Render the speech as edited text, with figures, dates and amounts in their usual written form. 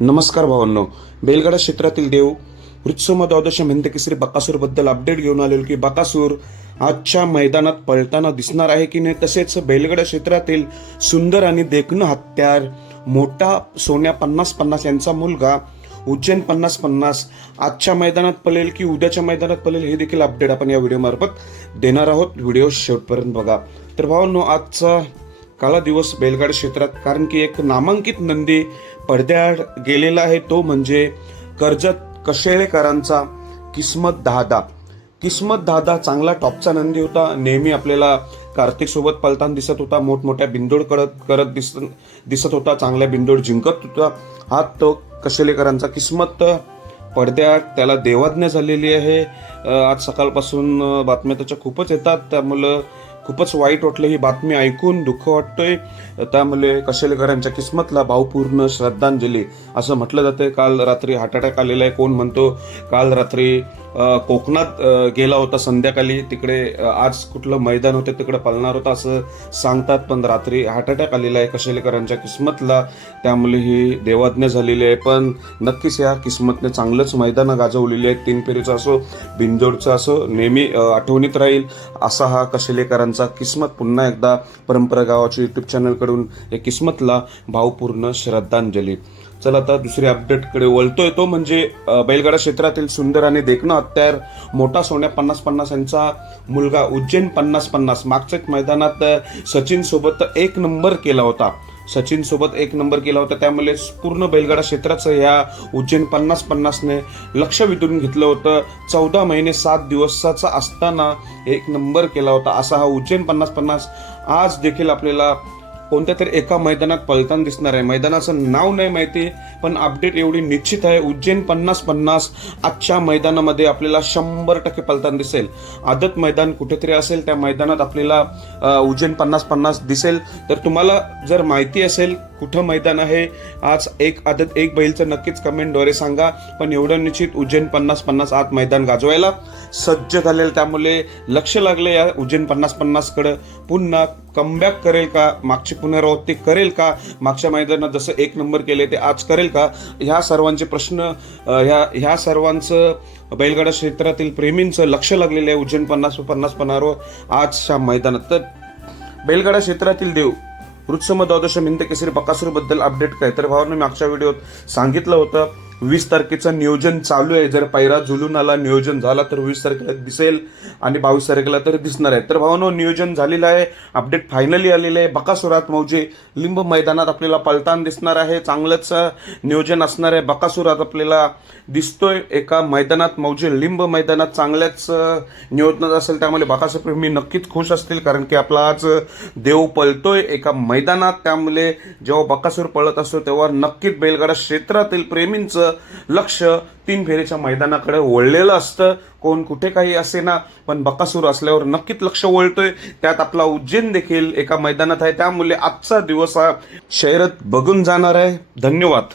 नमस्कार भावांनो, बैलगाडा क्षेत्रातील देव वृत्सम द्वादश केसरी बकासूर बद्दल अपडेट घेऊन आलेलो की बकासूर आजच्या मैदानात पळताना दिसणार आहे की नाही। तसेच बैलगाडा क्षेत्रातील सुंदर आणि देखणं हत्यार मोठा सोन्या 50-50 यांचा मुलगा उज्जैन 50-50 आजच्या मैदानात पळेल की उद्याच्या मैदानात पळेल हे देखील अपडेट आपण या व्हिडिओ मार्फत देणार आहोत। व्हिडिओ शेवटपर्यंत बघा। तर भावांनो, आजचा काला दिवस बैलगाडा क्षेत्रात, कारण की एक नामांकित नंदी पडद्याआड गेलेला आहे, तो म्हणजे कर्जत कशेळेकरांचा किस्मत दादा। किस्मत दादा चांगला टॉपचा नंदी होता, नेहमी आपल्याला कार्तिक सोबत पळताना दिसत होता, मोठमोठ्या बिंदोड करत दिसत होता, चांगल्या बिंदोड जिंकत होता। हा तो कशेळेकरांचा किस्मत पडद्याआड त्याला देवाज्ञा झालेली आहे। आज सकाळपासून बातम्या त्याच्या खूपच येतात, त्यामुळे खूपच वाईट वाटलं ही बातमी ऐकून, दुःख वाटतोय। त्यामुळे कशेळेकरांच्या किस्मतला भावपूर्ण श्रद्धांजली असं म्हटलं जातं। काल रात्री हार्ट अटॅक आलेला आहे, कोण म्हणतो काल रात्री कोकणात गेला होता संध्याकाळी, तिकडे आज कुठलं मैदान होतं तिकडे पळणार होता असं सांगतात, पण रात्री हार्ट अटॅक आलेला आहे कशेळेकरांच्या किस्मतला, त्यामुळे ही देवाज्ञा झालेली आहे। पण नक्कीच या किस्मतने चांगलंच मैदानं गाजवलेली आहेत, 3 फेरीचं असो बिंदोडचं असो, नेहमी आठवणीत राहील असा हा कशेळेकरांचा किस्मत। पुन्हा एकदा परंपरा गावाच्या युट्यूब चॅनलकडून या किस्मतला भावपूर्ण श्रद्धांजली। चला आता दुसऱ्या अपडेटकडे वळतोय, तो म्हणजे बैलगाडा क्षेत्रातील सुंदर आणि देखणं हत्यार मोठा सोन्या 50-50 यांचा मुलगा उज्जैन 50-50 मागच्याच मैदानात सचिन सोबत 1 नंबर केला होता। त्यामुळे पूर्ण बैलगाडा क्षेत्राचं ह्या उज्जैन 50-50ने लक्ष वेधून घेतलं होतं। 14 महिने 7 दिवसाचा असताना 1 नंबर केला होता असा हा उज्जैन 50-50 आज देखील आपल्याला कोणत्या तरी एका मैदानात पळताना दिसणार आहे। मैदानाचं नाव नाही माहिती, पण अपडेट एवढी निश्चित आहे, उज्जैन 50-50 आजच्या मैदानामध्ये आपल्याला 100% पळताना दिसेल। आदत मैदान कुठेतरी असेल, त्या मैदानात आपल्याला उज्जैन 50-50 दिसेल। तर तुम्हाला जर माहिती असेल कुठं मैदान आहे आज, एक आदत एक बैलचं नक्कीच कमेंटद्वारे सांगा। पण एवढं निश्चित उज्जैन 50-50 आज मैदान गाजवायला सज्ज झालेलं, त्यामुळे लक्ष लागलं या उज्जैन 50-50 कडे। पुन्हा कमबॅक करेल का, मागची पुनरावृत्ती करेल का, मागच्या मैदानात जसं 1 नंबर केले ते आज करेल का, ह्या सर्वांचे प्रश्न ह्या सर्वांचं बैलगाडा क्षेत्रातील प्रेमींचं लक्ष लागलेलं आहे उज्जैन 50-50 आजच्या मैदानात। तर बैलगाडा क्षेत्रातील देव वृत्सम द्वादश केसरी बकासूर बद्दल अपडेट काय, तर भावांनो मागच्या व्हिडिओत सांगितलं होतं 20 तारखेचं नियोजन चालू आहे। जर पैरा जुलून आला, नियोजन झाला तर 20 तारखेला दिसेल आणि 22 तारखेला तर दिसणार आहे। तर भावांनो नियोजन झालेलं आहे, अपडेट फायनली आलेलं आहे। बकासुरात मौजे लिंब मैदानात आपल्याला पळताना दिसणार आहे, चांगलंच नियोजन असणार आहे। बकासुरात आपल्याला दिसतोय एका मैदानात मौजे लिंब मैदानात चांगल्याच नियोजनात असेल, त्यामुळे बकासूर प्रेमी नक्कीच खुश असतील, कारण की आपला आज देव पळतोय एका मैदानात। त्यामुळे जेव्हा बकासूर पळत असतो तेव्हा नक्कीच बैलगाडा क्षेत्रातील प्रेमींचं लक्ष 3 फेरीच्या मैदानाकडे वळलेलं असतं। कोण कुठे काही असे ना, पण बकासूर असल्यावर नक्कीच लक्ष वळतोय। त्यात आपला उज्जैन देखील एका मैदानात आहे, त्यामुळे आजचा दिवस हा शर्यत बघून जाणार आहे। धन्यवाद।